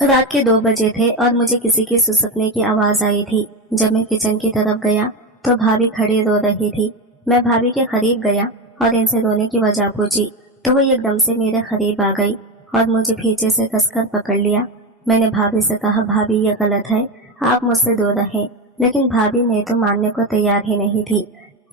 रात के 2 बजे थे और मुझे किसी की सुसुकने की आवाज आई थी। जब मैं किचन की तरफ गया तो भाभी खड़ी रो रही थी। मैं भाभी के करीब गया और इनसे रोने की वजह पूछी तो वो एकदम से मेरे करीब आ गई और मुझे पीछे से कसकर पकड़ लिया। मैंने भाभी से कहा, भाभी ये गलत है, आप मुझसे दूर रहें। लेकिन भाभी ने तो मानने को तैयार ही नहीं थी।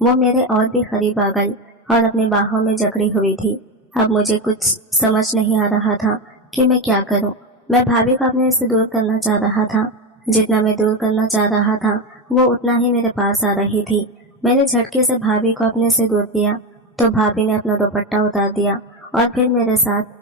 वो मेरे और भी करीब आ गई और अपनी बाहों में जकड़ी हुई थी। अब मुझे कुछ समझ नहीं आ रहा था कि मैं क्या करूं। मैं भाभी को अपने से दूर करना चाह रहा था। जितना मैं दूर करना चाह रहा था वो उतना ही मेरे पास आ रही थी। मैंने झटके से भाभी को अपने से दूर किया तो भाभी ने अपना दुपट्टा उतार दिया और फिर मेरे साथ।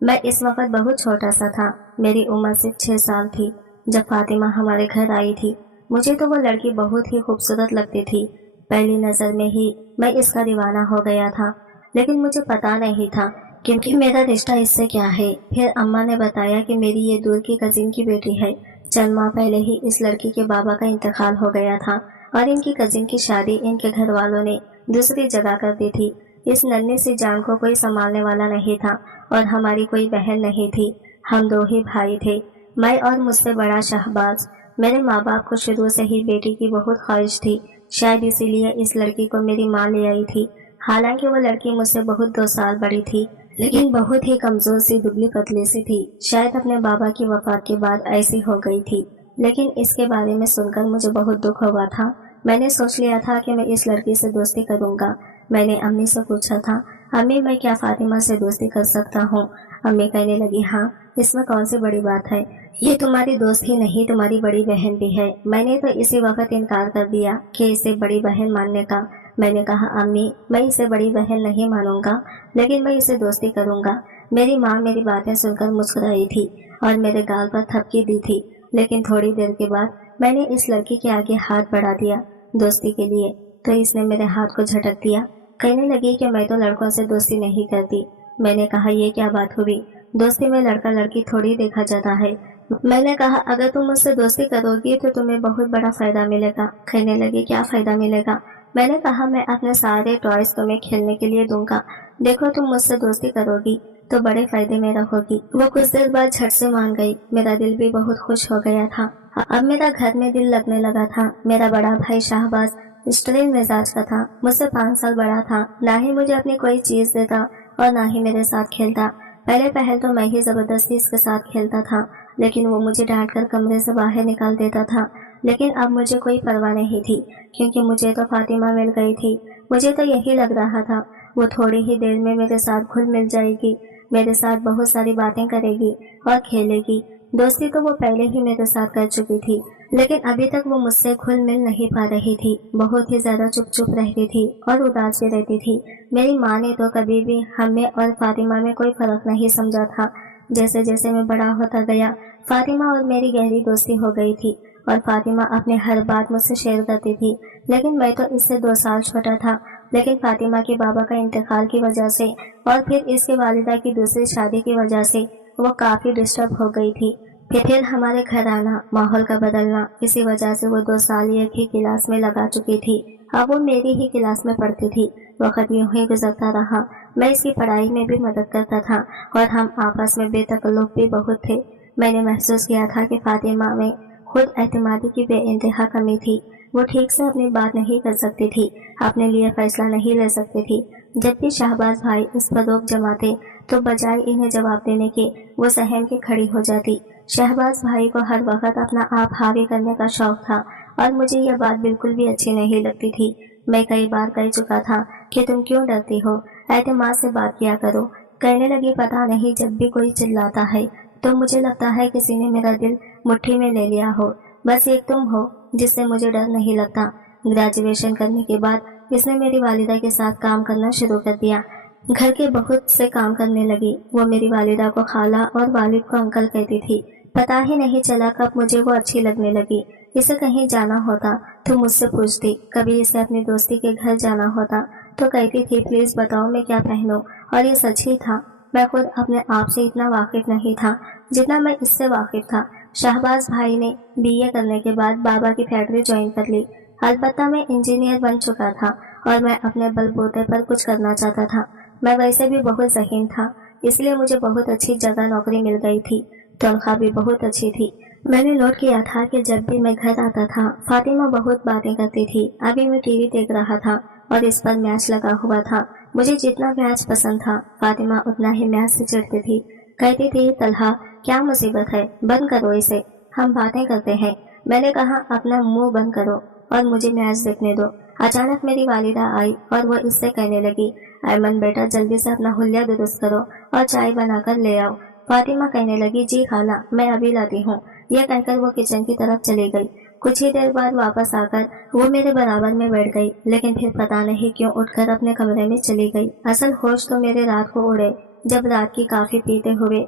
मैं इस वक्त बहुत छोटा सा था। मेरी उम्र सिर्फ 6 साल थी जब फातिमा हमारे घर आई थी। मुझे तो वो लड़की बहुत ही खूबसूरत लगती थी। पहली नज़र में ही मैं इसका दीवाना हो गया था। लेकिन मुझे पता नहीं था क्योंकि मेरा रिश्ता इससे क्या है। फिर अम्मा ने बताया कि मेरी ये दूर की कजिन की बेटी है। चंद माह पहले ही इस लड़की के बाबा का इंतकाल हो गया था और इनकी कजिन की शादी इनके घर वालों ने दूसरी जगह कर दी थी। इस नन्ही सी जान को कोई संभालने वाला नहीं था और हमारी कोई बहन नहीं थी। हम 2 ही भाई थे, मैं और मुझसे बड़ा शहबाज। मेरे माँ बाप को शुरू से ही बेटी की बहुत ख्वाहिश थी। शायद इसीलिए इस लड़की को मेरी माँ ले आई थी। हालांकि वो लड़की मुझसे बहुत 2 साल बड़ी थी, लेकिन बहुत ही कमजोर सी दुबली पतली सी थी। शायद अपने बाबा की वफात के बाद ऐसी हो गई थी। लेकिन इसके बारे में सुनकर मुझे बहुत दुख हुआ था। मैंने सोच लिया था कि मैं इस लड़की से दोस्ती करूंगा। मैंने अम्मी से पूछा था, अम्मी मैं क्या फातिमा से दोस्ती कर सकता हूँ? अम्मी कहने लगी, हाँ, इसमें कौन सी बड़ी बात है, ये तुम्हारी दोस्त ही नहीं तुम्हारी बड़ी बहन भी है। मैंने तो इसी वक्त इनकार कर दिया कि इसे बड़ी बहन मानने का। मैंने कहा, अम्मी मैं इसे बड़ी बहन नहीं मानूंगा, लेकिन मैं इसे दोस्ती करूंगा। मेरी माँ मेरी बातें सुनकर मुस्कुराई थी और मेरे गाल पर थपकी दी थी। लेकिन थोड़ी देर के बाद मैंने इस लड़की के आगे हाथ बढ़ा दिया दोस्ती के लिए, तो इसने मेरे हाथ को झटक दिया। कहने लगी कि मैं तो लड़कों से दोस्ती नहीं करती। मैंने कहा, ये क्या बात हुई? दोस्ती में लड़का लड़की थोड़ी देखा जाता है। मैंने कहा, अगर तुम मुझसे दोस्ती करोगी तो तुम्हें बहुत बड़ा फायदा मिलेगा। कहने लगी, क्या फायदा मिलेगा? मैंने कहा, मैं अपने सारे टॉयज तुम्हें खेलने के लिए दूंगा। देखो तुम मुझसे दोस्ती करोगी तो बड़े फायदे में रहोगी। वो कुछ देर बाद झट से मान गई। मेरा दिल भी बहुत खुश हो गया था। अब मेरा घर में दिल लगने लगा था। मेरा बड़ा भाई शाहबाज स्ट्रेन मिजाज का था, मुझसे 5 साल बड़ा था। ना ही मुझे अपनी कोई चीज देता और ना ही मेरे साथ खेलता। पहले पहल तो मैं ही जबरदस्ती इसके साथ खेलता था, लेकिन वो मुझे डांट कर कमरे से बाहर निकाल देता था। लेकिन अब मुझे कोई परवाह नहीं थी क्योंकि मुझे तो फातिमा मिल गई थी। मुझे तो यही लग रहा था वो थोड़ी ही देर में मेरे साथ घुल मिल जाएगी, मेरे साथ बहुत सारी बातें करेगी और खेलेगी। दोस्ती तो वो पहले ही मेरे साथ कर चुकी थी, लेकिन अभी तक वो मुझसे घुल मिल नहीं पा रही थी। बहुत ही ज्यादा चुप चुप रहती थी और उदास भी रहती थी। मेरी माँ ने तो कभी भी हमें और फातिमा में कोई फर्क नहीं समझा था। जैसे जैसे मैं बड़ा होता गया, फातिमा और मेरी गहरी दोस्ती हो गई थी और फातिमा अपने हर बात मुझसे शेयर करती थी। लेकिन मैं तो इससे 2 साल छोटा था। लेकिन फातिमा के बाबा का इंतकाल की वजह से और फिर इसके वालिदा की दूसरी शादी की वजह से वो काफी डिस्टर्ब हो गई थी। फिर हमारे घर आना, माहौल का बदलना, इसी वजह से वो 2 साल एक ही क्लास में लगा चुकी थी। अब वो मेरी ही क्लास में पढ़ती थी। वक्त यूं ही गुजरता रहा। मैं इसकी पढ़ाई में भी मदद करता था और हम आपस में बेतकल्लुफ भी बहुत थे। मैंने महसूस किया था कि फातिमा में खुद एतमादी की बेइंतहा कमी थी। वो ठीक से अपनी बात नहीं कर सकती थी, अपने लिए फैसला नहीं ले सकती थी। जब भी शाहबाज भाई इस पर रोक जमाते तो बजाय इन्हें जवाब देने के वो सहम के खड़ी हो जाती। शहबाज भाई को हर वक्त अपना आप हावी करने का शौक था और मुझे यह बात बिल्कुल भी अच्छी नहीं लगती थी। मैं कई बार कह चुका था कि तुम क्यों डरती हो, एतमाद से बात किया करो। कहने लगी, पता नहीं जब भी कोई चिल्लाता है तो मुझे लगता है किसी ने मेरा दिल मुट्ठी में ले लिया हो। बस एक तुम हो जिससे मुझे डर नहीं लगता। ग्रेजुएशन करने के बाद इसने मेरी वालिदा के साथ काम करना शुरू कर दिया। घर के बहुत से काम करने लगी। वो मेरी वालिदा को खाला और वालिद को अंकल कहती थी। पता ही नहीं चला कब मुझे वो अच्छी लगने लगी। इसे कहीं जाना होता तो मुझसे पूछती, कभी इसे अपनी दोस्ती के घर जाना होता तो कहती थी, प्लीज बताओ मैं क्या पहनूं। और ये सच ही था। मैं खुद अपने आप से इतना वाकिफ नहीं था जितना मैं इससे वाकिफ था। शहबाज भाई ने बीए करने के बाद बाबा की फैक्ट्री ज्वाइन कर ली। अलबत्ता मैं इंजीनियर बन चुका था और मैं अपने बलबूते पर कुछ करना चाहता था। मैं वैसे भी बहुत ज़हीन था, इसलिए मुझे बहुत अच्छी जगह नौकरी मिल गई थी। तनख्वाह भी बहुत अच्छी थी। मैंने नोट किया था कि जब भी मैं घर आता था फातिमा बहुत बातें करती थी। अभी मैं टीवी देख रहा था और इस पर मैच लगा हुआ था। मुझे जितना मैच पसंद था फातिमा उतना ही मैच से चिढ़ती थी। कहती थी, तलहा क्या मुसीबत है, बंद करो इसे, हम बातें करते हैं। मैंने कहा, अपना मुंह बंद करो और मुझे मैच देखने दो। अचानक मेरी वालिदा आई और वो इससे कहने लगी, ऐमन बेटा जल्दी से अपना हुलिया दुरुस्त करो और चाय बनाकर ले आओ। फातिमा कहने लगी, जी खाला मैं अभी लाती हूँ। यह कहकर वो किचन की तरफ चली गई। कुछ ही देर बाद वापस आकर वो मेरे बराबर में बैठ गई, लेकिन फिर पता नहीं क्यों उठकर अपने कमरे में चली गई। असल होश तो मेरे रात को उड़े जब रात की काफी पीते हुए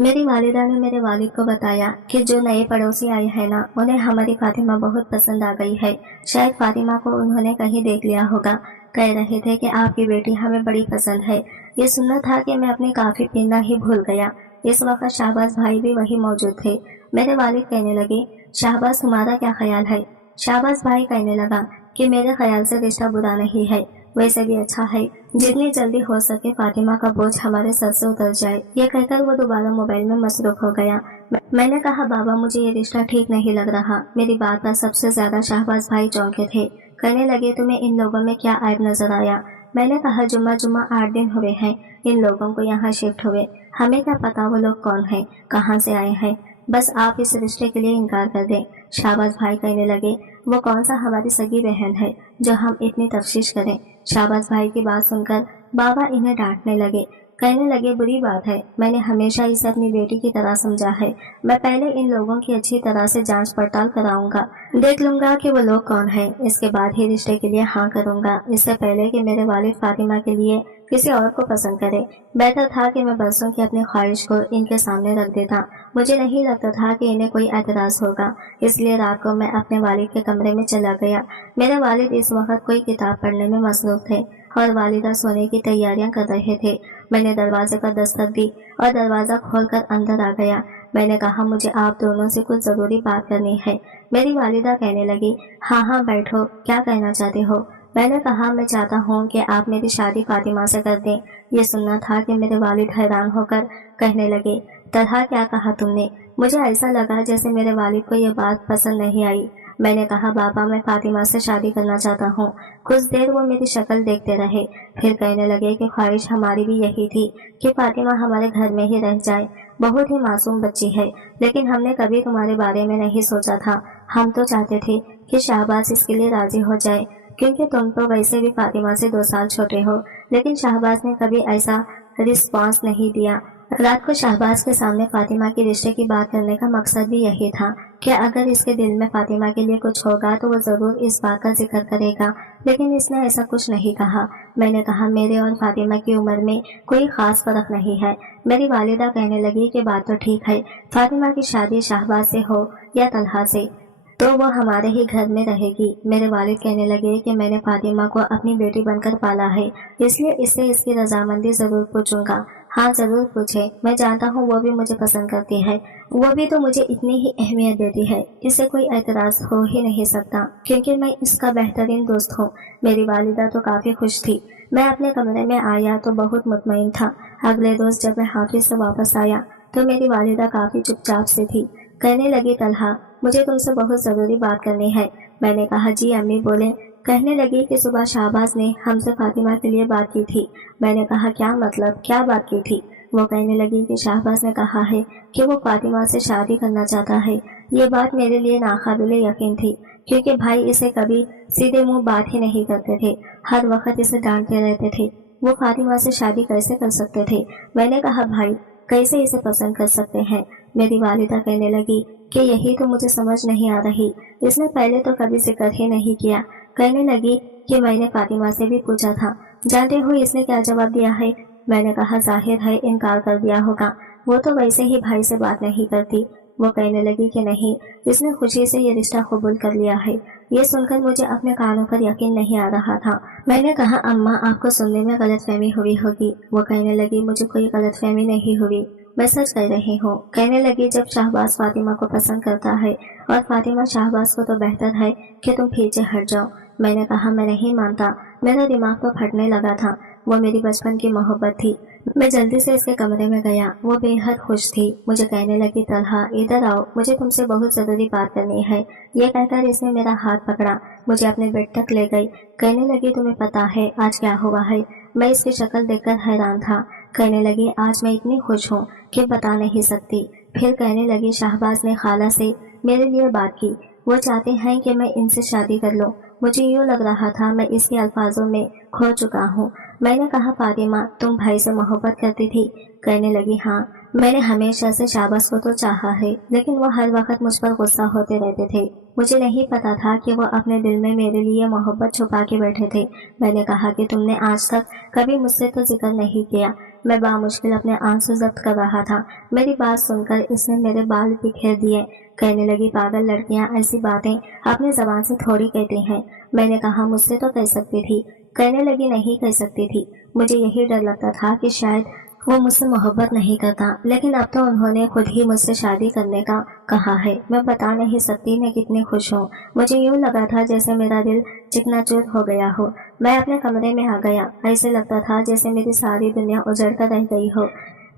मेरी वालिदा ने मेरे वालिद को बताया कि जो नए पड़ोसी आए हैं ना, उन्हें हमारी फातिमा बहुत पसंद आ गई है। शायद फातिमा को उन्होंने कहीं देख लिया होगा। कह रहे थे कि आपकी बेटी हमें बड़ी पसंद है। ये सुनना था कि मैं अपनी काफी पीना ही भूल गया। इस वक्त शाहबाज भाई भी वही मौजूद थे। मेरे वालिद कहने लगे, शाहबाज तुम्हारा क्या ख्याल है? शाहबाज भाई कहने लगा कि मेरे ख्याल से रिश्ता बुरा नहीं है, वैसे भी अच्छा है। जितनी जल्दी हो सके फातिमा का बोझ हमारे सर से उतर जाए। ये कहकर वो दोबारा मोबाइल में मसरूफ हो गया। मैंने कहा, बाबा मुझे ये रिश्ता ठीक नहीं लग रहा। मेरी बात पर सबसे ज्यादा शाहबाज भाई चौंके थे। कहने लगे, तुम्हें इन लोगों में क्या ऐब नजर आया? मैंने कहा, जुम्मा 8 दिन हुए हैं इन लोगों को यहाँ शिफ्ट हुए। हमें क्या पता वो लोग कौन हैं, कहाँ से आए हैं। बस आप इस रिश्ते के लिए इनकार कर दें। शाहबाज भाई कहने लगे, वो कौन सा हमारी सगी बहन है जो हम इतनी तफ्तीश करें। शाहबाज भाई की बात सुनकर बाबा इन्हें डांटने लगे। कहने लगे, बुरी बात है, मैंने हमेशा इसे अपनी बेटी की तरह समझा है। मैं पहले इन लोगों की अच्छी तरह से जांच पड़ताल कराऊंगा, देख लूंगा कि वो लोग कौन हैं। इसके बाद ही रिश्ते के लिए हाँ करूंगा, इससे पहले कि मेरे वालिद फातिमा के लिए किसी और को पसंद करे। बेहतर था कि मैं बरसों की अपनी ख्वाहिश को इनके सामने रख देता। मुझे नहीं लगता था कि इन्हें कोई एतराज होगा, इसलिए रात को मैं अपने वालिद के कमरे में चला गया। मेरे वालिद इस वक्त कोई किताब पढ़ने में मसरूफ थे और वालिदा सोने की तैयारियां कर रहे थे। मैंने दरवाजे पर दस्तक दी और दरवाजा खोलकर अंदर आ गया। मैंने कहा, मुझे आप दोनों से कुछ जरूरी बात करनी है। मेरी वालिदा कहने लगी, हाँ हाँ बैठो, क्या कहना चाहते हो? मैंने कहा, मैं चाहता हूँ कि आप मेरी शादी फातिमा से कर दें। ये सुनना था कि मेरे वालिद हैरान होकर कहने लगे, तलहा क्या कहा तुमने? मुझे ऐसा लगा जैसे मेरे वालिद को ये बात पसंद नहीं आई। मैंने कहा, बाबा मैं फातिमा से शादी करना चाहता हूँ। कुछ देर वो मेरी शक्ल देखते रहे, फिर कहने लगे कि ख्वाहिश हमारी भी यही थी कि फातिमा हमारे घर में ही रह जाए। बहुत ही मासूम बच्ची है, लेकिन हमने कभी तुम्हारे बारे में नहीं सोचा था। हम तो चाहते थे कि शाहबाज इसके लिए राजी हो जाए, क्योंकि तुम तो वैसे भी फातिमा से 2 साल छोटे हो। लेकिन शाहबाज ने कभी ऐसा रिस्पॉन्स नहीं दिया। रात को शाहबाज के सामने फातिमा के रिश्ते की बात करने का मकसद भी यही था कि अगर इसके दिल में फातिमा के लिए कुछ होगा तो वो जरूर इस बात का जिक्र करेगा, लेकिन इसने ऐसा कुछ नहीं कहा। मैंने कहा, मेरे और फातिमा की उम्र में कोई खास फर्क नहीं है। मेरी वालिदा कहने लगी कि बात तो ठीक है, फातिमा की शादी शाहबाज से हो या तलहा से तो वो हमारे ही घर में रहेगी। मेरे वालिद कहने लगे कि मैंने फातिमा को अपनी बेटी बनकर पाला है, इसलिए इससे इसकी रजामंदी जरूर पूछूंगा। हाँ जरूर पूछे, मैं जानता हूँ वो भी मुझे पसंद करती है, वो भी तो मुझे इतनी ही अहमियत देती है। इससे कोई एतराज हो ही नहीं सकता, क्योंकि मैं इसका बेहतरीन दोस्त हूँ। मेरी वालिदा तो काफी खुश थी। मैं अपने कमरे में आया तो बहुत मुतमईन था। अगले रोज जब मैं हाफिज से वापस आया तो मेरी वालिदा काफी चुपचाप से थी। कहने लगी, तलहा मुझे तुमसे बहुत जरूरी बात करनी है। मैंने कहा, जी अम्मी बोले। कहने लगी कि सुबह शाहबाज ने हमसे फातिमा के लिए बात की थी। मैंने कहा, क्या मतलब, क्या बात की थी? वो कहने लगी कि शाहबाज ने कहा है कि वो फातिमा से शादी करना चाहता है। ये बात मेरे लिए नाकाबिले यकीन थी, क्योंकि भाई इसे कभी सीधे मुंह बात ही नहीं करते थे, हर वक्त इसे डांटते रहते थे। वो फातिमा से शादी कैसे कर सकते थे? मैंने कहा, भाई कैसे इसे पसंद कर सकते हैं? मेरी वालिदा कहने लगी कि यही तो मुझे समझ नहीं आ रही, इसने पहले तो कभी जिक्र ही नहीं किया। कहने लगी कि मैंने फातिमा से भी पूछा था, जानते हो इसने क्या जवाब दिया है? मैंने कहा, जाहिर है इनकार कर दिया होगा, वो तो वैसे ही भाई से बात नहीं करती। वो कहने लगी कि नहीं, इसने खुशी से ये रिश्ता कबूल कर लिया है। ये सुनकर मुझे अपने कानों पर यकीन नहीं आ रहा था। मैंने कहा, अम्मा आपको सुनने में गलतफहमी हुई होगी। वो कहने लगी, मुझे कोई गलतफहमी नहीं हुई, मैं सच कह रही हूँ। कहने लगी, जब शाहबाज फातिमा को पसंद करता है और फातिमा शाहबाज को, तो बेहतर है कि तुम पीछे हट जाओ। मैंने कहा, मैं नहीं मानता, मेरा दिमाग तो फटने लगा था। वो मेरी बचपन की मोहब्बत थी, मैं जल्दी से इसके कमरे में गया। वो बेहद खुश थी। मुझे कहने लगी, तलहा इधर आओ, मुझे तुमसे बहुत जरूरी बात करनी है। ये कहकर इसने मेरा हाथ पकड़ा, मुझे अपने बेड तक ले गई। कहने लगी, तुम्हें पता है आज क्या हुआ है? मैं इसकी शक्ल देखकर हैरान था। कहने लगी, आज मैं इतनी खुश हूँ कि बता नहीं सकती। फिर कहने लगी, शाहबाज ने खाला से मेरे लिए बात की। वो चाहते हैं कि मैं इनसे शादी कर लूँ। मुझे यूँ लग रहा था मैं इसके अल्फाजों में खो चुका हूँ। मैंने कहा, फातिमा तुम भाई से मोहब्बत करती थी? कहने लगी, हाँ, मैंने हमेशा से शाबाश को तो चाहा है, लेकिन वो हर वक्त मुझ पर गुस्सा होते रहते थे। मुझे नहीं पता था कि वो अपने दिल में मेरे लिए मोहब्बत छुपा के बैठे थे। मैंने कहा कि तुमने आज तक कभी मुझसे तो जिक्र नहीं किया। मैं बामुश्किल अपने आंसू जब्त कर रहा था। मेरी बात सुनकर इसने मेरे बाल बिखेर दिए। कहने लगी, पागल लड़कियां ऐसी बातें अपनी जबान से थोड़ी कहती हैं। मैंने कहा, मुझसे तो कह सकती थी। कहने लगी, नहीं कह सकती थी। मुझे यही डर लगता था कि शायद वो मुझसे मोहब्बत नहीं करता, लेकिन अब तो उन्होंने खुद ही मुझसे शादी करने का कहा है। मैं बता नहीं सकती मैं कितनी खुश हूँ। मुझे यूँ लगा था जैसे मेरा दिल चिकनाचूर हो गया हो। मैं अपने कमरे में आ गया। ऐसे लगता था जैसे मेरी सारी दुनिया उजड़ कर रह गई हो।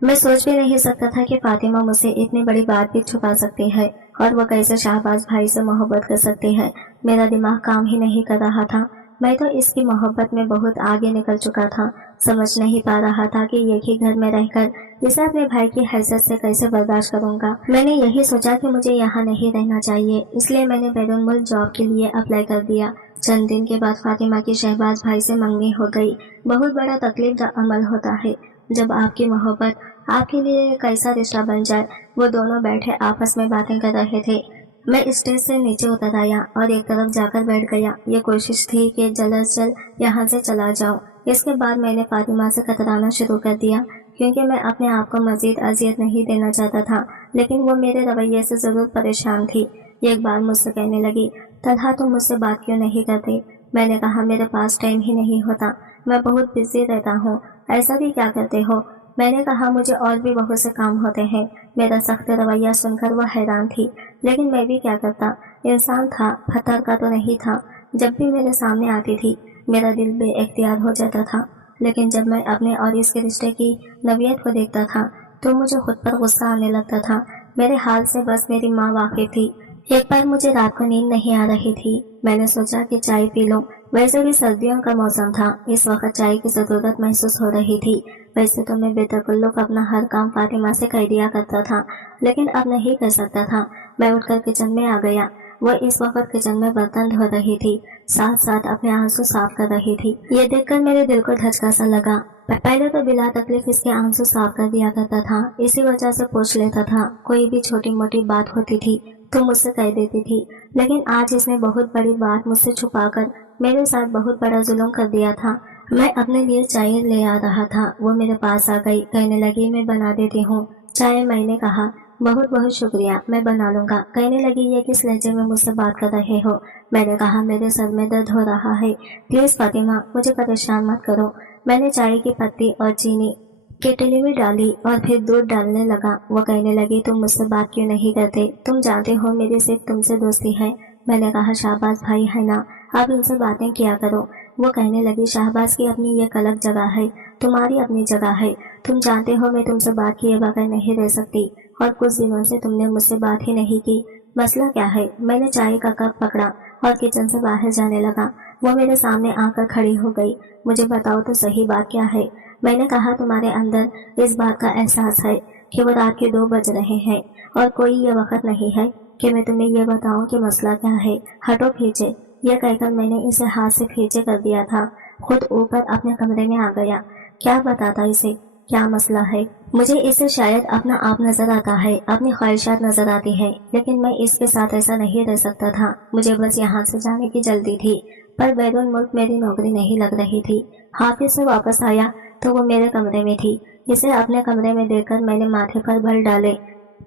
मैं सोच भी नहीं सकता था कि फातिमा मुझसे इतनी बड़ी बात भी छुपा सकती है, और वो कैसे शाहबाज भाई से मोहब्बत कर सकती है। मेरा दिमाग काम ही नहीं कर रहा था। मैं तो इसकी मोहब्बत में बहुत आगे निकल चुका था। समझ नहीं पा रहा था कि एक ही घर में रहकर इसे अपने भाई की हैसियत से कैसे बर्दाश्त करूंगा। मैंने यही सोचा कि मुझे यहाँ नहीं रहना चाहिए, इसलिए मैंने बैरून मुल्क जॉब के लिए अप्लाई कर दिया। चंद दिन के बाद फातिमा की शहबाज भाई से मंगनी हो गई। बहुत बड़ा तकलीफ का अमल होता है जब आपकी मोहब्बत आपके लिए कैसा रिश्ता बन जाए। वो दोनों बैठे आपस में बातें कर रहे थे। मैं स्टेज से नीचे उतर आया और एक तरफ जाकर बैठ गया। ये कोशिश थी कि जल्द से जल्द यहाँ से चला जाऊँ। इसके बाद मैंने फातिमा से कतराना शुरू कर दिया, क्योंकि मैं अपने आप को मजीद अजियत नहीं देना चाहता था, लेकिन वो मेरे रवैये से ज़रूर परेशान थी। एक बार मुझसे कहने लगी, तलहा तुम मुझसे बात क्यों नहीं करते? मैंने कहा, मेरे पास टाइम ही नहीं होता, मैं बहुत बिजी रहता हूँ। ऐसा भी क्या करते हो? मैंने कहा, मुझे और भी बहुत से काम होते हैं। मेरा सख्त रवैया सुनकर वह हैरान थी, लेकिन मैं भी क्या करता? इंसान था, पत्थर का तो नहीं था। जब भी मेरे सामने आती थी मेरा दिल बेइख्तियार हो जाता था, लेकिन जब मैं अपने और इसके रिश्ते की नवीयत को देखता था तो मुझे खुद पर गुस्सा आने लगता था। मेरे हाल से बस मेरी माँ वाकिफ थी। एक बार मुझे रात को नींद नहीं आ रही थी। मैंने सोचा कि चाय पी लूं। वैसे भी सर्दियों का मौसम था, इस वक्त चाय की जरूरत महसूस हो रही थी। वैसे तो मैं बेतकल्लुफ़ अपना हर काम फातिमा से कर दिया करता था, लेकिन अब नहीं कर सकता था। मैं उठकर किचन में आ गया। वो इस वक्त किचन में बर्तन धो रही थी, साथ साथ अपने आंसू साफ कर रही थी। ये देखकर मेरे दिल को धचका सा लगा। पहले तो बिला तकलीफ इसके आंसू साफ कर दिया करता था, इसी वजह से पूछ लेता था। कोई भी छोटी मोटी बात होती थी तो मुझसे कह देती थी, लेकिन आज इसने बहुत बड़ी बात मुझसे छुपाकर मेरे साथ बहुत बड़ा जुल्म कर दिया था। मैं अपने लिए चाय ले आ रहा था, वो मेरे पास आ गई। कहने लगी, मैं बना देती हूँ चाय। मैंने कहा, बहुत बहुत शुक्रिया, मैं बना लूंगा। कहने लगी, ये किस लहजे में मुझसे बात कर रहे हो? मैंने कहा, मेरे सर में दर्द हो रहा है, प्लीज फातिमा मुझे परेशान मत करो। मैंने चाय की पत्ती और चीनी केटली में डाली और फिर दूध डालने लगा। वो कहने लगी, तुम मुझसे बात क्यों नहीं करते? तुम जानते हो मेरी सिर्फ तुमसे दोस्ती है। मैंने कहा, शाहबाज भाई है ना, आप इनसे बातें किया करो। वो कहने लगी, शाहबाज की अपनी एक अलग जगह है, तुम्हारी अपनी जगह है। तुम जानते हो मैं तुमसे बात किए बगैर नहीं रह सकती, और कुछ दिनों से तुमने मुझसे बात ही नहीं की। मसला क्या है? मैंने चाय का कप पकड़ा और किचन से बाहर जाने लगा। वो मेरे सामने आकर खड़ी हो गई। मुझे बताओ तो सही बात क्या है? मैंने कहा, तुम्हारे अंदर इस बात का एहसास है कि वो रात के 2 बज रहे हैं और कोई ये वक्त नहीं है कि मैं तुम्हें ये बताऊं कि मसला क्या है। हटो पीछे। यह कहकर मैंने इसे हाथ से पीछे कर दिया था। खुद ऊपर अपने कमरे में आ गया। क्या बताता इसे क्या मसला है? मुझे इसे शायद अपना आप नजर आता है, अपनी ख्वाहिशात नजर आती है, लेकिन मैं इसके साथ ऐसा नहीं रह सकता था। मुझे बस यहाँ से जाने की जल्दी थी, पर बैरून मुल्क मेरी नौकरी नहीं लग रही थी। हाफिज से वापस आया तो वो मेरे कमरे में थी। इसे अपने कमरे में देखकर मैंने माथे पर बल डाले।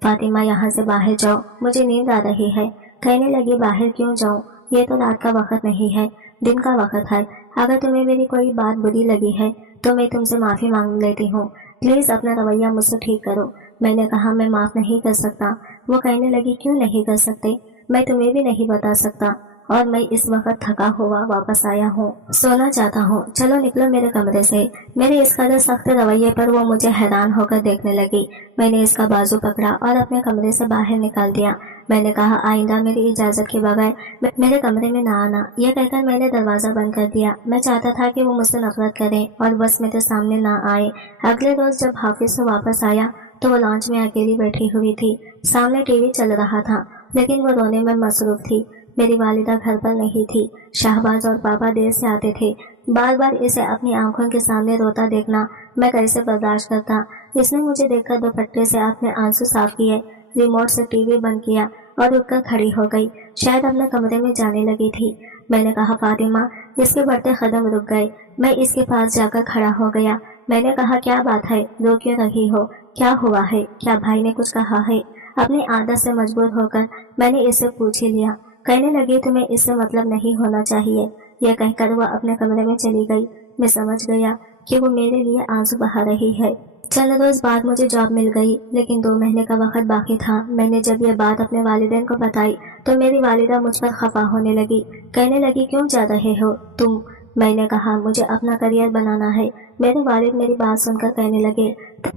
फातिमा, यहाँ से बाहर जाओ, मुझे नींद आ रही है। कहने लगी, बाहर क्यों जाऊँ? ये तो रात का वक्त नहीं है, दिन का वक्त है। अगर तुम्हें मेरी कोई बात बुरी लगी है तो मैं तुमसे माफ़ी मांग लेती हूँ। प्लीज़ अपना रवैया मुझसे ठीक करो। मैंने कहा, मैं माफ़ नहीं कर सकता। वो कहने लगी, क्यों नहीं कर सकते? मैं तुम्हें भी नहीं बता सकता, और मैं इस वक्त थका हुआ वापस आया हूँ, सोना चाहता हूँ, चलो निकलो मेरे कमरे से। मेरे इस कदर सख्त रवैये पर वो मुझे हैरान होकर देखने लगी। मैंने इसका बाजू पकड़ा और अपने कमरे से बाहर निकाल दिया। मैंने कहा, आइंदा मेरी इजाजत के बगैर मेरे कमरे में ना आना। यह कहकर मैंने दरवाजा बंद कर दिया। मैं चाहता था कि वो मुझसे नफरत करे और बस मेरे सामने ना आए। अगले रोज जब हाफिज से वापस आया तो वो लॉन्च में अकेली बैठी हुई थी। सामने टीवी चल रहा था, लेकिन वो रोने में मसरूफ थी। मेरी वालिदा घर पर नहीं थी। शाहबाज और पापा देर से आते थे। बार बार इसे अपनी आंखों के सामने रोता देखना मैं कैसे बर्दाश्त करता। इसने मुझे देखकर दुपट्टे से अपने आंसू साफ किए, रिमोट से टीवी बंद किया और उठकर खड़ी हो गई। शायद अपने कमरे में जाने लगी थी। मैंने कहा, फातिमा। इसके बढ़ते कदम रुक गए। मैं इसके पास जाकर खड़ा हो गया। मैंने कहा, क्या बात है, रो क्यों रही हो? क्या हुआ है? क्या भाई ने कुछ कहा है? अपनी आदत से मजबूर होकर मैंने इससे पूछ ही लिया। कहने लगी, तुम्हें इससे मतलब नहीं होना चाहिए। यह कहकर वह अपने कमरे में चली गई। मैं समझ गया कि वो मेरे लिए आंसू बहा रही है। चंद रोज बाद मुझे जॉब मिल गई, लेकिन 2 महीने का वक्त बाकी था। मैंने जब यह बात अपने वालिदैन को बताई तो मेरी वालिदा मुझ पर खफा होने लगी। कहने लगी, क्यों जा रहे हो तुम? मैंने कहा, मुझे अपना करियर बनाना है। मेरे वालिद मेरी बात सुनकर कहने लगे,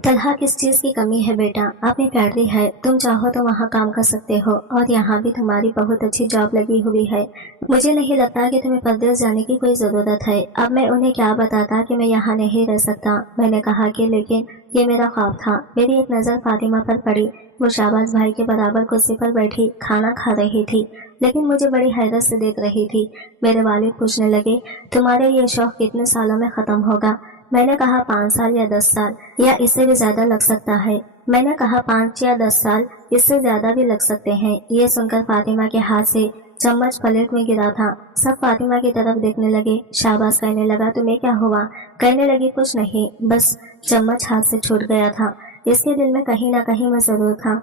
तलहा किस चीज़ की कमी है बेटा? अपनी फैक्ट्री है, तुम चाहो तो वहाँ काम कर सकते हो और यहाँ भी तुम्हारी बहुत अच्छी जॉब लगी हुई है। मुझे नहीं लगता कि तुम्हें परदेश जाने की कोई ज़रूरत है। अब मैं उन्हें क्या बताता कि मैं यहाँ नहीं रह सकता। मैंने कहा कि लेकिन ये मेरा ख्वाब था। मेरी एक नज़र फातिमा पर पड़ी। वो शाहबाज भाई के बराबर कुर्सी पर बैठी खाना खा रही थी, लेकिन मुझे बड़ी हैरत से देख रही थी। मेरे वालिद पूछने लगे, तुम्हारे ये शौक कितने सालों में ख़त्म होगा? मैंने कहा, 5 साल या 10 साल या इससे भी ज़्यादा लग सकता है। मैंने कहा, 5 या 10 साल, इससे ज़्यादा भी लग सकते हैं। ये सुनकर फातिमा के हाथ से चम्मच प्लेट में गिरा था। सब फातिमा की तरफ देखने लगे। शाहबाज कहने लगा, तुम्हें क्या हुआ? कहने लगी, कुछ नहीं, बस चम्मच हाथ से छूट गया था। इसके दिल में कहीं ना कहीं मैं जरूर था,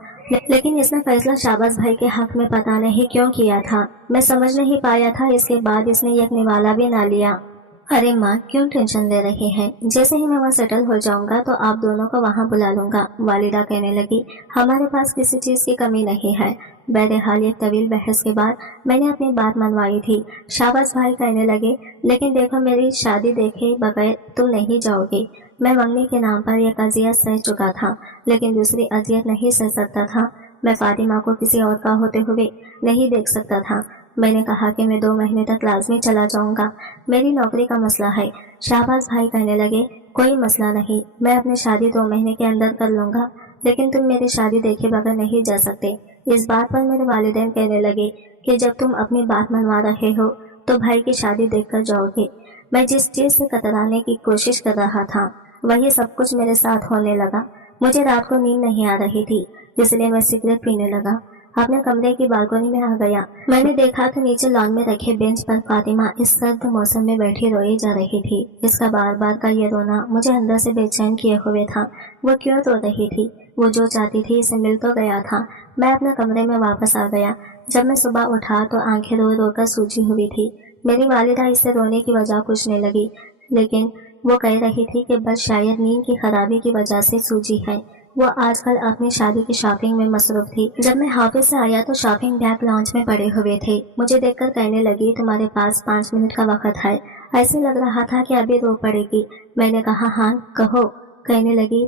लेकिन इसने फैसला शाहबाज भाई के हक में पता नहीं क्यों किया था। मैं समझ नहीं पाया था। इसके बाद इसने एक निवाला भी ना लिया। अरे माँ, क्यों टेंशन ले रही हैं? जैसे ही मैं वहाँ सेटल हो जाऊंगा तो आप दोनों को वहाँ बुला लूंगा। वालिदा कहने लगी, हमारे पास किसी चीज़ की कमी नहीं है। बहरहाल एक तवील बहस के बाद मैंने अपनी बात मनवाई थी। शाहबाज भाई कहने लगे, लेकिन देखो, मेरी शादी देखे बगैर तुम नहीं जाओगे। मैं मंगनी के नाम पर एक अजियत सह चुका था, लेकिन दूसरी अजियत नहीं सह सकता था। मैं फातिमा को किसी और का होते हुए नहीं देख सकता था। मैंने कहा कि मैं 2 महीने तक लाजमी चला जाऊंगा। मेरी नौकरी का मसला है। शाहबाज भाई कहने लगे, कोई मसला नहीं, मैं अपनी शादी 2 महीने के अंदर कर लूंगा, लेकिन तुम मेरी शादी देखे बगैर नहीं जा सकते। इस बात पर मेरे वालिदैन कहने लगे कि जब तुम अपनी बात मनवा रहे हो तो भाई की शादी देखकर जाओगे। मैं जिस चीज़ से कतराने की कोशिश कर रहा था वही सब कुछ मेरे साथ होने लगा। मुझे रात को नींद नहीं आ रही थी, इसलिए मैं सिगरेट पीने लगा। अपने कमरे की बालकनी में आ गया। मैंने देखा कि नीचे लॉन में रखे बेंच पर फातिमा इस सर्द मौसम में बैठी रोई जा रही थी। इसका बार बार का ये रोना मुझे अंदर से बेचैन किए हुए था। वो क्यों रो रही थी? वो जो चाहती थी इसे मिल तो गया था। मैं अपने कमरे में वापस आ गया। जब मैं सुबह उठा तो आंखें रो रो कर सूजी हुई थी। मेरी वालिदा इससे रोने की वजह पूछने लगी, लेकिन वो कह रही थी कि बस शायद नींद की खराबी की वजह से सूजी है। वो आजकल अपनी शादी की शॉपिंग में मसरूफ थी। जब मैं हाफिज से आया तो शॉपिंग बैग लॉन्च में पड़े हुए थे। मुझे देखकर कहने लगी, तुम्हारे पास 5 मिनट का वक्त है। ऐसे लग रहा था कि अभी रो पड़ेगी। मैंने कहा, हाँ कहो। कहने लगी,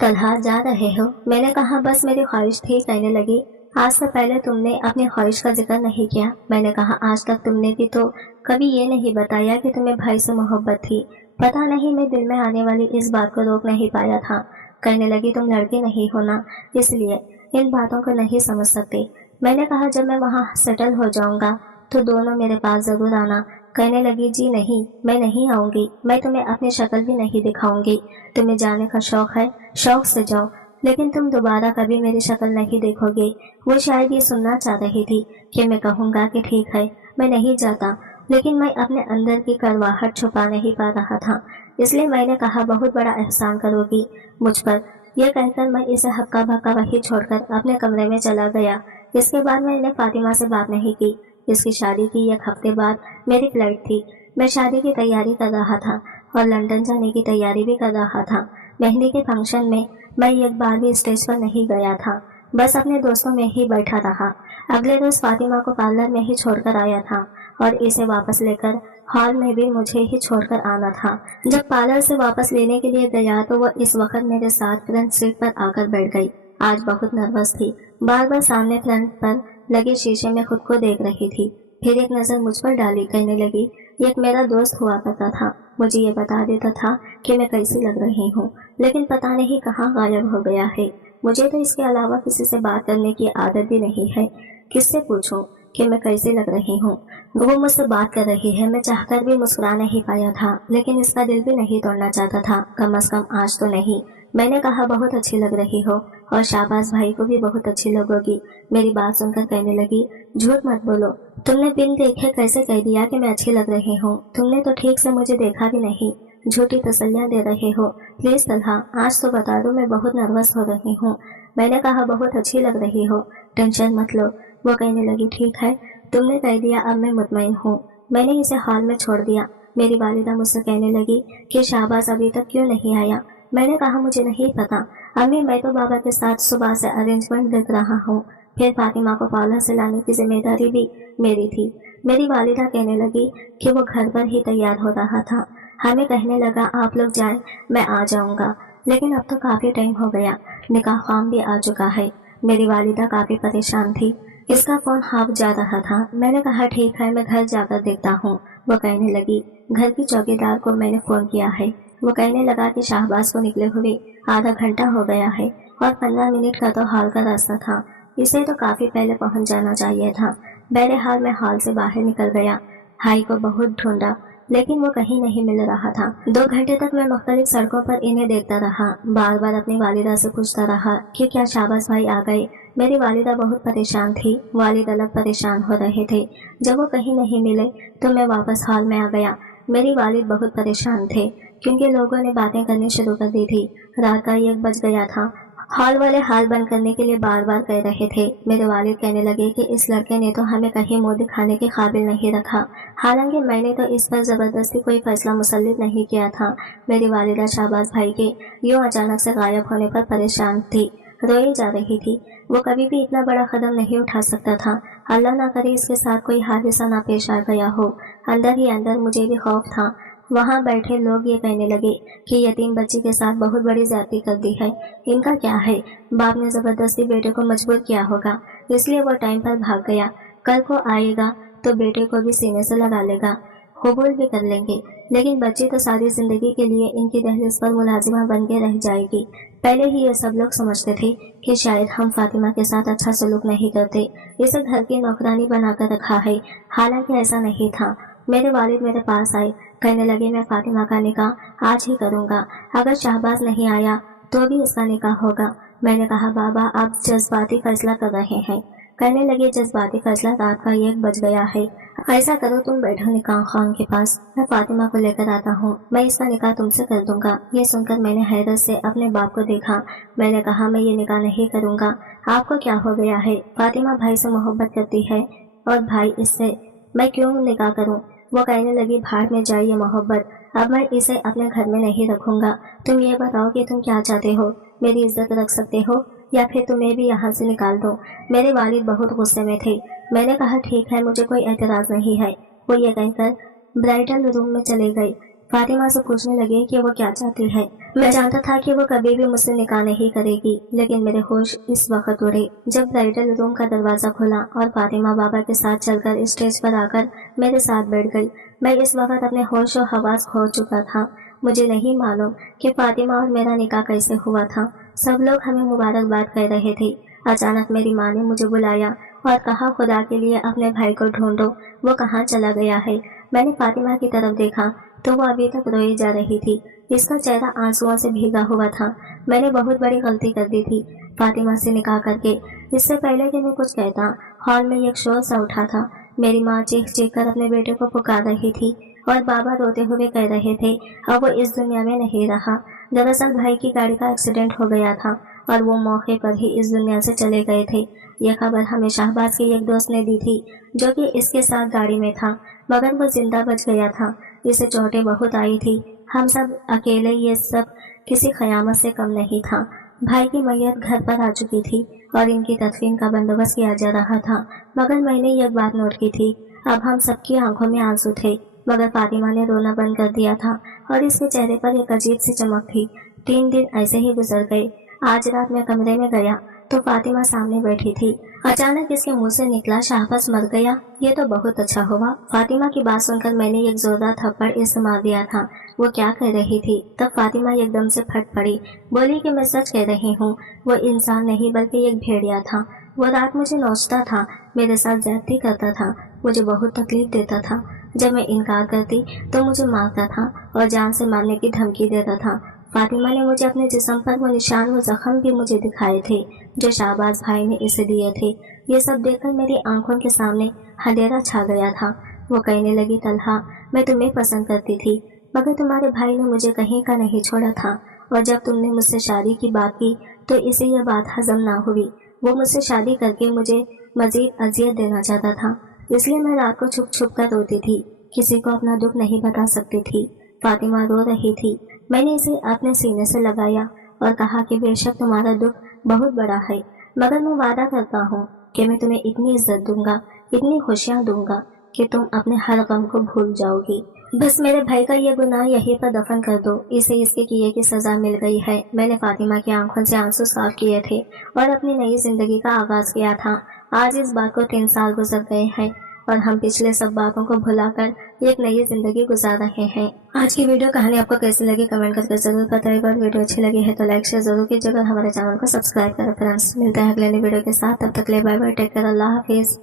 तलहा जा रहे हो? मैंने कहा, बस मेरी ख्वाहिश थी। कहने लगी, आज से पहले तुमने अपनी ख्वाहिश का जिक्र नहीं किया। मैंने कहा, आज तक तुमने भी तो कभी ये नहीं बताया कि तुम्हें भाई से मोहब्बत थी। पता नहीं मैं दिल में आने वाली इस बात को रोक नहीं पाया था। कहने लगी, तुम लड़के नहीं हो ना, इसलिए इन बातों को नहीं समझ सकते। मैंने कहा, जब मैं वहाँ सेटल हो जाऊंगा तो दोनों मेरे पास जरूर आना। कहने लगी, जी नहीं, मैं नहीं आऊंगी। मैं तुम्हें अपनी शक्ल भी नहीं दिखाऊंगी। तुम्हें जाने का शौक है, शौक से जाओ, लेकिन तुम दोबारा कभी मेरी शक्ल नहीं देखोगे। वो शायद ये सुनना चाह रही थी कि मैं कहूँगा कि ठीक है, मैं नहीं जाता, लेकिन मैं अपने अंदर की कड़वाहट छुपा नहीं पा रहा था। इसलिए मैंने कहा, बहुत बड़ा एहसान करोगी मुझ पर। यह कहकर मैं इसे हक्का भक्का वही छोड़कर अपने कमरे में चला गया। इसके बाद मैंने फातिमा से बात नहीं की। इसकी शादी की 1 हफ्ते बाद मेरी फ्लाइट थी। मैं शादी की तैयारी कर रहा था और लंदन जाने की तैयारी भी कर रहा था। मेहंदी के फंक्शन में मैं एक बार भी स्टेज पर नहीं गया था। बस अपने दोस्तों में ही बैठा रहा। अगले रोज फातिमा को पार्लर में ही छोड़कर आया था और इसे वापस लेकर हॉल में भी मुझे ही छोड़कर आना था। जब पार्लर से वापस लेने के लिए गया तो वो इस वक्त मेरे साथ फ्रंट सीट पर आकर बैठ गई। आज बहुत नर्वस थी, बार बार सामने फ्रंट पर लगे शीशे में खुद को देख रही थी। फिर एक नजर मुझ पर डाली, कहने लगी, एक मेरा दोस्त हुआ करता था, मुझे ये बता देता था कि मैं कैसी लग रही हूँ, लेकिन पता नहीं कहाँ गायब हो गया है। मुझे तो इसके अलावा किसी से बात करने की आदत भी नहीं है। किससे पूछूं कि मैं कैसी लग रही हूँ। वो मुझसे बात कर रही है, मैं चाहकर भी मुस्कुरा नहीं पाया था, लेकिन इसका दिल भी नहीं तोड़ना चाहता था, कम अज कम आज तो नहीं। मैंने कहा, बहुत अच्छी लग रही हो और शाहबाज भाई को भी बहुत अच्छी लगोगी। मेरी बात सुनकर कहने लगी, झूठ मत बोलो, तुमने बिन देखे कैसे कह दिया कि मैं अच्छी लग रही हूँ? तुमने तो ठीक से मुझे देखा भी नहीं, झूठी तसल्लियां दे रहे हो। प्लीज तलहा, आज तो बता दो, मैं बहुत नर्वस हो रही हूँ। मैंने कहा, बहुत अच्छी लग रही हो, टेंशन मत लो। वो कहने लगी, ठीक है, तुमने कह दिया, अब मैं मुतमईन हूँ। मैंने इसे हॉल में छोड़ दिया। मेरी वालिदा मुझसे कहने लगी कि शाहबाज अभी तक क्यों नहीं आया? मैंने कहा, मुझे नहीं पता अम्मी, मैं तो बाबा के साथ सुबह से अरेंजमेंट देख रहा हूँ। फिर फातिमा को पार्लर से लाने की जिम्मेदारी भी मेरी थी। मेरी वालिदा कहने लगी कि वो घर पर ही तैयार हो रहा था। हमें कहने लगा, आप लोग जाएं, मैं आ जाऊंगा। लेकिन अब तो काफी टाइम हो गया, निकाह खाम भी आ चुका है। मेरी वालिदा काफी परेशान थी। इसका फोन हाफ जा रहा था। मैंने कहा, ठीक है, मैं घर जाकर देखता हूँ। वो कहने लगी, घर की चौकीदार को मैंने फोन किया है। वो कहने लगा कि शाहबाज को निकले हुए आधा घंटा हो गया है और 15 मिनट का तो हॉल का रास्ता था, इसे तो काफी पहले पहुंच जाना चाहिए था। बहरहाल मैं हॉल से बाहर निकल गया। भाई को बहुत ढूंढा, लेकिन वो कहीं नहीं मिल रहा था। 2 घंटे तक मैं मुख्तलिफ सड़कों पर इन्हें देखता रहा। बार बार अपनी वालिदा से पूछता रहा कि क्या शाहबाज भाई आ गए। मेरी वालिदा बहुत परेशान थी, वालिद अलग परेशान हो रहे थे। जब वो कहीं नहीं मिले तो मैं वापस हॉल में आ गया। मेरी वालिद बहुत परेशान थे क्योंकि लोगों ने बातें करनी शुरू कर दी थी। रात का 1 बज गया था। हॉल वाले हॉल बंद करने के लिए बार बार कह रहे थे। मेरे वालिद कहने लगे कि इस लड़के ने तो हमें कहीं मुंह दिखाने के काबिल नहीं रखा। हालांकि मैंने तो इस पर जबरदस्ती कोई फैसला मुसल्लित नहीं किया था। मेरी वालिदा शाहबाज भाई के यूं अचानक से गायब होने पर परेशान थी, रोई जा रही थी। वो कभी भी इतना बड़ा कदम नहीं उठा सकता था। अल्लाह ना करे इसके साथ कोई हादसा ना पेश आ गया हो। अंदर ही अंदर मुझे भी खौफ था। वहाँ बैठे लोग ये कहने लगे कि यतीम बच्ची के साथ बहुत बड़ी ज्यादती कर दी है। इनका क्या है, बाप ने जबरदस्ती बेटे को मजबूर किया होगा, इसलिए वो टाइम पर भाग गया। कल को आएगा तो बेटे को भी सीने से लगा लेगा, कबूल भी कर लेंगे, लेकिन बच्ची तो सारी जिंदगी के लिए इनकी दहलीज पर मुलाजिमा बन के रह जाएगी। पहले ही ये सब लोग समझते थे कि शायद हम फातिमा के साथ अच्छा सलूक नहीं करते, इसे घर की नौकरानी बनाकर रखा है। हालांकि ऐसा नहीं था। मेरे वालिद मेरे पास आए, कहने लगे, मैं फातिमा का निकाह आज ही करूंगा। अगर शाहबाज नहीं आया तो भी इसका निकाह होगा। मैंने कहा, बाबा आप जज्बाती फैसला कर रहे हैं। कहने लगे, जज्बाती फैसला, रात का 1 बज गया है। ऐसा करो, तुम बैठो निकाह खान के पास, मैं फातिमा को लेकर आता हूँ, मैं इसका निकाह तुमसे कर दूंगा। ये सुनकर मैंने हैरत से अपने बाप को देखा। मैंने कहा, मैं ये निकाह नहीं करूंगा। आपको क्या हो गया है? फातिमा भाई से मोहब्बत करती है और भाई इससे, मैं क्यों निकाह करूं? वो कहने लगी, भाड़ में जाइए मोहब्बत, अब मैं इसे अपने घर में नहीं रखूंगा। तुम ये बताओ कि तुम क्या चाहते हो, मेरी इज्जत रख सकते हो या फिर तुम्हें भी यहाँ से निकाल दो। मेरे वालिद बहुत गुस्से में थे। मैंने कहा, ठीक है, मुझे कोई एतराज नहीं है। वो ये कहकर ब्राइडल रूम में चले गई। फातिमा से पूछने लगे कि वो क्या चाहती है। मैं जानता था कि वो कभी भी मुझसे निकाह नहीं करेगी, लेकिन मेरे होश इस वक्त उड़े जब ब्राइडल रूम का दरवाजा खुला और फातिमा बाबा के साथ चलकर स्टेज पर आकर मेरे साथ बैठ गई। मैं इस वक्त अपने होश और हवास खो चुका था। मुझे नहीं मालूम कि फातिमा और मेरा निकाह कैसे हुआ था। सब लोग हमें मुबारकबाद कह रहे थे। अचानक मेरी माँ ने मुझे बुलाया और कहा, खुदा के लिए अपने भाई को ढूंढो, वो कहाँ चला गया है। मैंने फातिमा की तरफ देखा तो वो अभी तक रोई जा रही थी। इसका चेहरा आंसुओं से भीगा हुआ था। मैंने बहुत बड़ी गलती कर दी थी फातिमा से निकाह करके। इससे पहले कि मैं कुछ कहता, हॉल में एक शोर सा उठा था। मेरी माँ चीख चीख कर अपने बेटे को पुकार रही थी और बाबा रोते हुए कह रहे थे, अब वो इस दुनिया में नहीं रहा। दरअसल भाई की गाड़ी का एक्सीडेंट हो गया था और वो मौके पर ही इस दुनिया से चले गए थे। यह खबर हमें शाहबाज के एक दोस्त ने दी थी जो कि इसके साथ गाड़ी में था, मगर वो जिंदा बच गया था। इसे चोटें बहुत आई थी। हम सब अकेले, ये सब किसी क़यामत से कम नहीं था। भाई की मैयत घर पर आ चुकी थी। और इनकी तदफीन का बंदोबस्त किया जा रहा था। मगर मैंने एक बात नोट की थी, अब हम सबकी आंखों में आंसू थे, मगर फातिमा ने रोना बंद कर दिया था और इसके चेहरे पर एक अजीब सी चमक थी। 3 दिन ऐसे ही गुजर गए। आज रात मैं कमरे में गया तो फातिमा सामने बैठी थी। अचानक इसके मुंह से निकला, शाहबाज मर गया। ये तो बहुत अच्छा हुआ। फातिमा की बात सुनकर मैंने एक जोरदार थप्पड़ इसे मार दिया था। वो क्या कह रही थी? तब फातिमा एकदम से फट पड़ी, बोली कि मैं सच कह रही हूँ, वो इंसान नहीं बल्कि एक भेड़िया था। वो रात मुझे नोचता था, मेरे साथ ज्यादती करता था, मुझे बहुत तकलीफ देता था। जब मैं इनकार करती तो मुझे मारता था और जान से मारने की धमकी देता था। फातिमा ने मुझे अपने जिस्म पर वो निशान, वो जख्म भी मुझे दिखाए थे जो शाहबाज भाई ने इसे दिए थे। ये सब देखकर मेरी आंखों के सामने अंधेरा छा गया था। वो कहने लगी, तलहा, मैं तुम्हें पसंद करती थी, मगर तुम्हारे भाई ने मुझे कहीं का नहीं छोड़ा था, और जब तुमने मुझसे शादी की बात की तो इसे यह बात हजम ना हुई। वो मुझसे शादी करके मुझे मजीद अजियत देना चाहता था, इसलिए मैं रात को छुप छुप कर रोती थी, किसी को अपना दुख नहीं बता सकती थी। फातिमा रो रही थी। मैंने इसे अपने सीने से लगाया और कहा कि बेशक तुम्हारा दुख बहुत बड़ा है, मगर मैं वादा करता हूँ कि मैं तुम्हें इतनी इज्जत दूंगा, इतनी खुशियाँ दूंगा कि तुम अपने हर गम को भूल जाओगी। बस मेरे भाई का ये गुनाह यहीं पर दफन कर दो, इसे इसके किए की सजा मिल गई है। मैंने फातिमा की आंखों से आंसू साफ किए थे और अपनी नई जिंदगी का आगाज किया था। आज इस बात को 3 साल गुजर गए हैं और हम पिछले सब बातों को भुलाकर एक नई जिंदगी गुजार रहे हैं। आज की वीडियो कहानी आपको कैसी लगी कमेंट करके जरूर बताइएगा। वीडियो अच्छी लगी है तो लाइक शेयर जरूर कीजिएगा, हमारे चैनल को सब्सक्राइब करें। फ्रेंड्स, मिलते हैं अगले वीडियो के साथ, तब तक ले बाय बाय, टेक केयर, अल्लाह हाफिज।